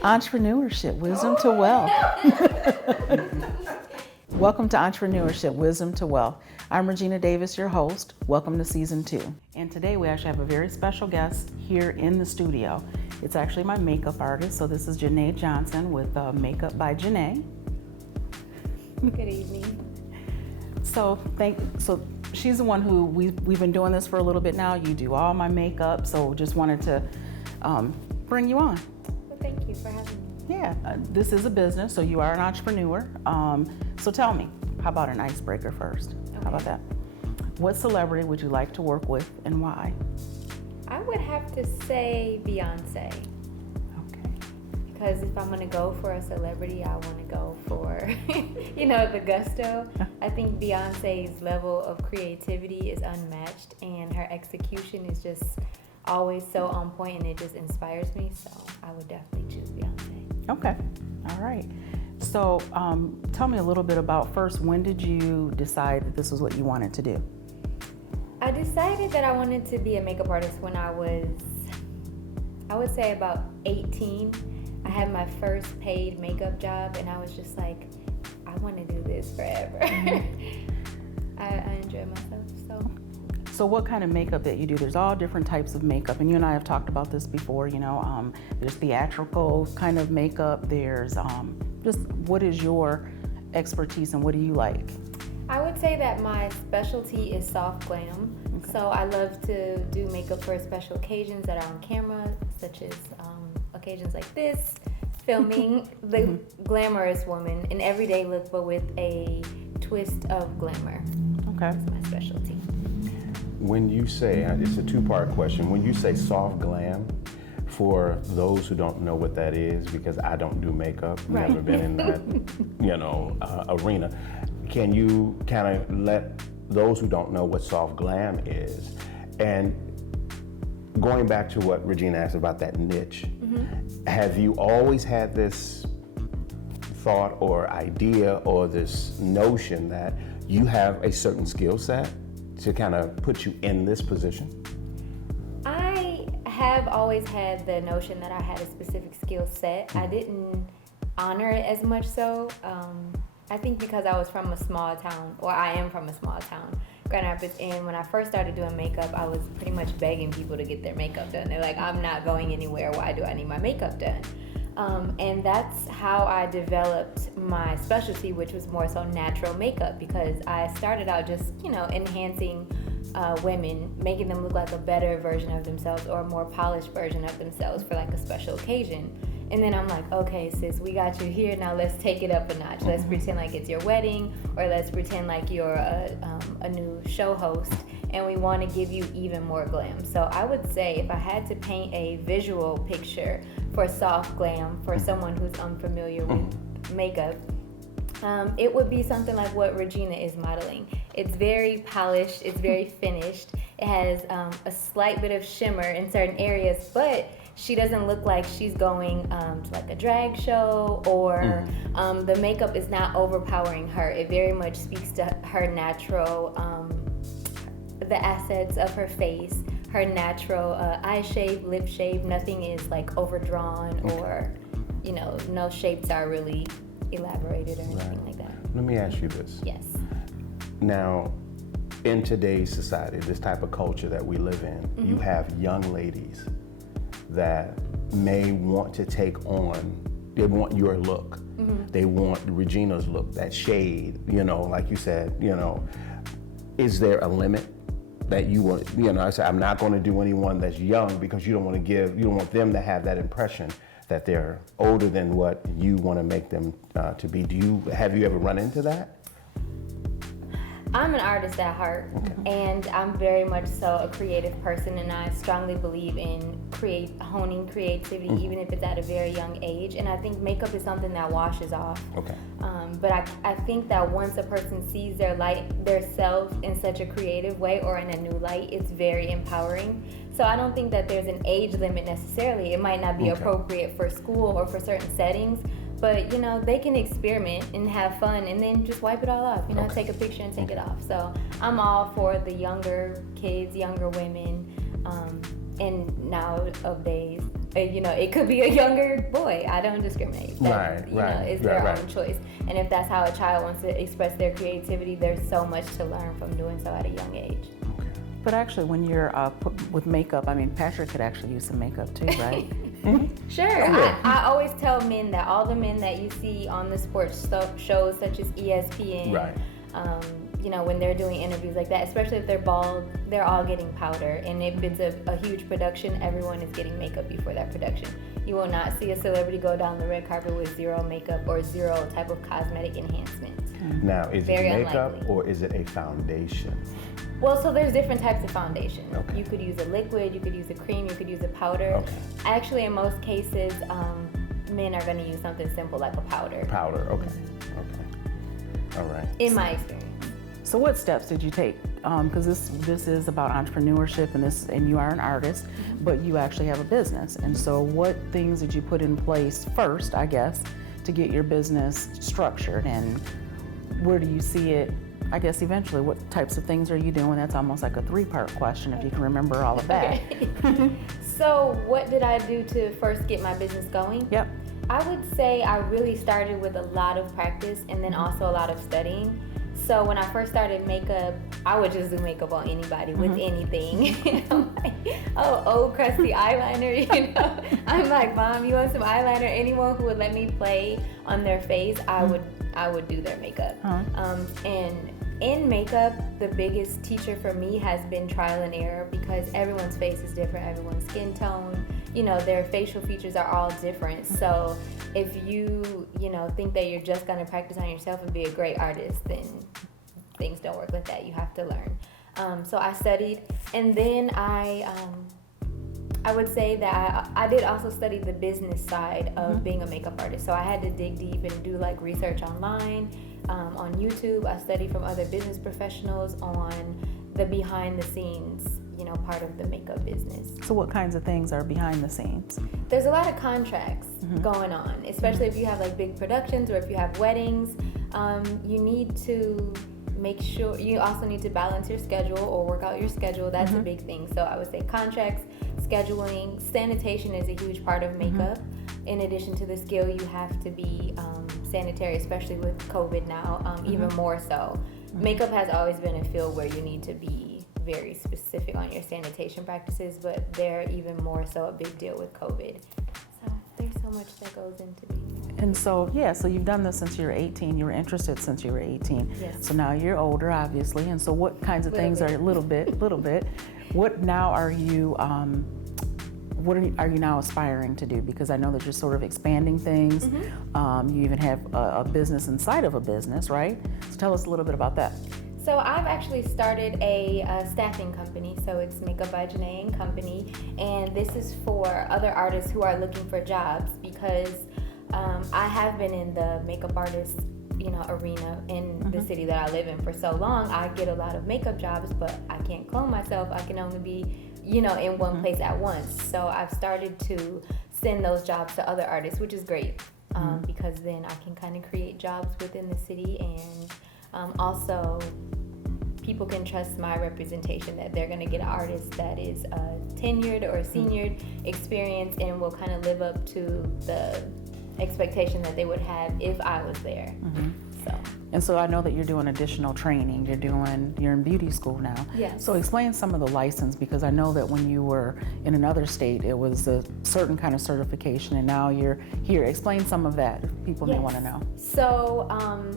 Entrepreneurship, wisdom to wealth. Welcome to Entrepreneurship, Wisdom to Wealth. I'm Regina Davis, your host. Welcome to season 2. And today we actually have a very special guest here in the studio. It's actually my makeup artist. So this is Janai Johnson with Makeup by Janai. Good evening. So she's the one who we've been doing this for a little bit now. You do all my makeup, so just wanted to bring you on. Well, thank you for having me. Yeah, this is a business, so you are an entrepreneur. So tell me, how about an icebreaker first? Okay. How about that? What celebrity would you like to work with and why? I would have to say Beyonce. Okay. Because if I'm going to go for a celebrity, I want to go for, the gusto. I think Beyonce's level of creativity is unmatched, and her execution is just always so on point, and it just inspires me. So I would definitely choose Beyonce. Okay. All right. So tell me a little bit about first, when did you decide that this was what you wanted to do? I decided that I wanted to be a makeup artist when I would say about 18. I had my first paid makeup job, and I was just like, I want to do this forever. I enjoy myself. So what kind of makeup that you do? There's all different types of makeup, and you and I have talked about this before. There's theatrical kind of makeup. There's just what is your expertise and what do you like? I would say that my specialty is soft glam. Okay. So I love to do makeup for special occasions that are on camera, such as occasions like this, filming the glamorous woman, an everyday look, but with a twist of glamour. Okay. That's my specialty. When you say, it's a two-part question, when you say soft glam, for those who don't know what that is, because I don't do makeup, right. Never been in that, arena, can you kind of let those who don't know what soft glam is, and going back to what Regina asked about that niche, have you always had this thought or idea or this notion that you have a certain skill set to kind of put you in this position? I have always had the notion that I had a specific skill set. I didn't honor it as much so. I think because I was from a small town, or I am from a small town, Grand Rapids, and when I first started doing makeup, I was pretty much begging people to get their makeup done. They're like, I'm not going anywhere, why do I need my makeup done? And that's how I developed my specialty, which was more so natural makeup, because I started out just, enhancing women, making them look like a better version of themselves or a more polished version of themselves for like a special occasion. And then I'm like, okay, sis, we got you here. Now let's take it up a notch. Let's pretend like it's your wedding, or let's pretend like you're a new show host, and we want to give you even more glam. So I would say if I had to paint a visual picture for soft glam for someone who's unfamiliar with makeup, it would be something like what Regina is modeling. It's very polished, it's very finished. It has a slight bit of shimmer in certain areas, but she doesn't look like she's going to like a drag show, or the makeup is not overpowering her. It very much speaks to her natural, the assets of her face, her natural eye shape, lip shape. Nothing is like overdrawn or, no shapes are really elaborated or anything like that. Let me ask you this. Yes. Now, in today's society, this type of culture that we live in, you have young ladies that may want to take on, they want your look. They want Regina's look, that shade, like you said, is there a limit that you want, I said, I'm not going to do anyone that's young, because you don't want them to have that impression that they're older than what you want to make them to be. Have you ever run into that? I'm an artist at heart, and I'm very much so a creative person, and I strongly believe in honing creativity, even if it's at a very young age. And I think makeup is something that washes off. Okay. But I think that once a person sees their self in such a creative way or in a new light, it's very empowering. So I don't think that there's an age limit necessarily. It might not be appropriate for school or for certain settings, but they can experiment and have fun and then just wipe it all off, take a picture and take it off. So I'm all for the younger kids, younger women, and nowadays it could be a younger boy. I don't discriminate. It's their own choice. And if that's how a child wants to express their creativity, there's so much to learn from doing so at a young age. But actually, when you're with makeup, I mean, Patrick could actually use some makeup too, right? Sure. I always tell men that all the men that you see on the sports shows such as ESPN, Right. When they're doing interviews like that, especially if they're bald, they're all getting powder. And if it's a huge production, everyone is getting makeup before that production. You will not see a celebrity go down the red carpet with zero makeup or zero type of cosmetic enhancement. Now, is Very it makeup unlikely. or is it a foundation? Well, so there's different types of foundation. Okay. You could use a liquid, you could use a cream, you could use a powder. Okay. Actually, in most cases, men are going to use something simple like a powder. Powder, okay. All right. In my experience. So what steps did you take? Because this is about entrepreneurship, and you are an artist, but you actually have a business. And so what things did you put in place first, I guess, to get your business structured, and where do you see it? I guess eventually, what types of things are you doing? That's almost like a 3-part question, if you can remember all of that. Okay. So what did I do to first get my business going? Yep. I would say I really started with a lot of practice and then also a lot of studying. So when I first started makeup, I would just do makeup on anybody with anything. I'm like, oh, old crusty eyeliner, I'm like, Mom, you want some eyeliner? Anyone who would let me play on their face, I would do their makeup. And in makeup, the biggest teacher for me has been trial and error, because everyone's face is different, everyone's skin tone, their facial features are all different. So if you think that you're just gonna practice on yourself and be a great artist, then things don't work like that. You have to learn. So I studied, and then I would say that I did also study the business side of being a makeup artist. So I had to dig deep and do like research online, on YouTube. I studied from other business professionals on the behind the scenes, part of the makeup business. So what kinds of things are behind the scenes? There's a lot of contracts going on, especially if you have like big productions or if you have weddings. You need to make sure, you also need to balance your schedule or work out your schedule. That's a big thing. So I would say contracts, scheduling, sanitation is a huge part of makeup. In addition to the skill, you have to be sanitary, especially with COVID now, even more so. Makeup has always been a field where you need to be very specific on your sanitation practices, but they're even more so a big deal with COVID. So there's so much that goes into being. And so, so you've done this since you were 18. You were interested since you were 18. Yes. So now you're older, obviously. And so what kinds of things are a little bit. What now are you, what are you now aspiring to do? Because I know that you're sort of expanding things. You even have a business inside of a business, right? So tell us a little bit about that. So I've actually started a staffing company. So it's Makeup by Janai and Company. And this is for other artists who are looking for jobs, because I have been in the makeup artist arena in the city that I live in for so long. I get a lot of makeup jobs, but I can't clone myself. I can only be in one place at once. So I've started to send those jobs to other artists, which is great, because then I can kind of create jobs within the city, and also people can trust my representation that they're going to get an artist that is tenured or seniored experience and will kind of live up to the expectation that they would have if I was there. And so I know that you're doing additional training. You're in beauty school now. Yes. So explain some of the license, because I know that when you were in another state, it was a certain kind of certification, and now you're here. Explain some of that, if people may want to know. So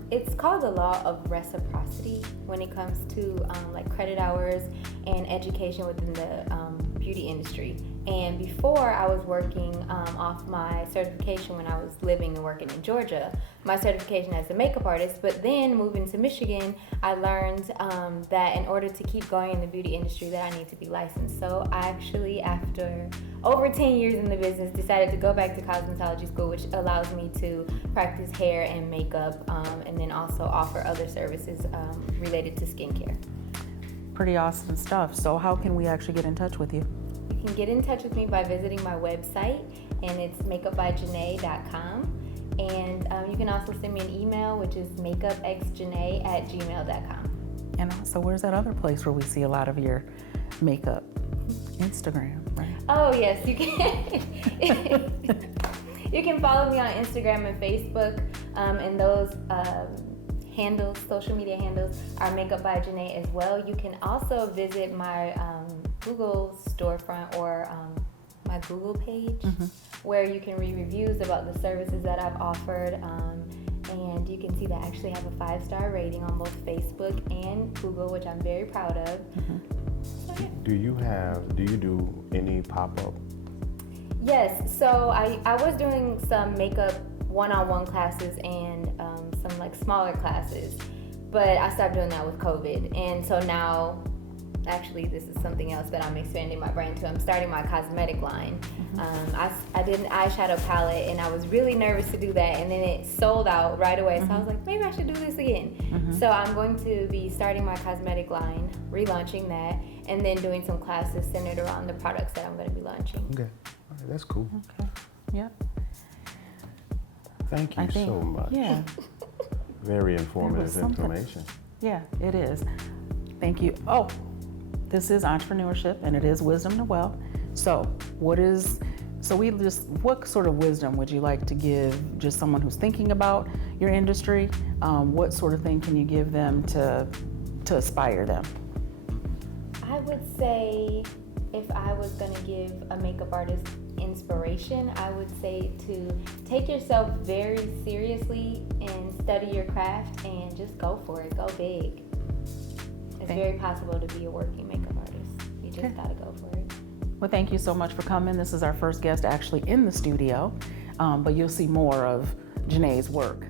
it's called the law of reciprocity when it comes to like credit hours and education within the beauty industry. And before, I was working off my certification when I was living and working in Georgia, my certification as a makeup artist. But then moving to Michigan, I learned that in order to keep going in the beauty industry, that I need to be licensed. So I actually, after over 10 years in the business, decided to go back to cosmetology school, which allows me to practice hair and makeup, and then also offer other services related to skincare. Pretty awesome stuff. So how can we actually get in touch with you? You can get in touch with me by visiting my website, and it's makeupbyjanai.com. And you can also send me an email, which is makeupxjanai@gmail.com. And also, where's that other place where we see a lot of your makeup Instagram, right? Oh yes, you can. You can follow me on Instagram and Facebook, and those handles, social media handles, are Makeup by Janai as well. You can also visit my Google storefront or my Google page, where you can read reviews about the services that I've offered, and you can see that I actually have a 5-star rating on both Facebook and Google, which I'm very proud of. So, yeah. Do you do any pop-up? Yes, so I was doing some makeup one-on-one classes and some like smaller classes, but I stopped doing that with COVID. And so now, actually, this is something else that I'm expanding my brand to. I'm starting my cosmetic line. I did an eyeshadow palette, and I was really nervous to do that, and then it sold out right away. So I was like, maybe I should do this again. So I'm going to be starting my cosmetic line, relaunching that, and then doing some classes centered around the products that I'm going to be launching. Okay, all right, that's cool. Okay. Yep. Thank you so much. Yeah. Very informative something. information. Yeah, it is. Thank you. Oh, this is entrepreneurship and it is wisdom to wealth. So what sort of wisdom would you like to give just someone who's thinking about your industry? What sort of thing can you give them to aspire them? I would say if I was going to give a makeup artist inspiration, I would say to take yourself very seriously and study your craft and just go for it. Go big. It's very possible to be a working makeup artist. You just got to go for it. Well, thank you so much for coming. This is our first guest actually in the studio, but you'll see more of Janai's work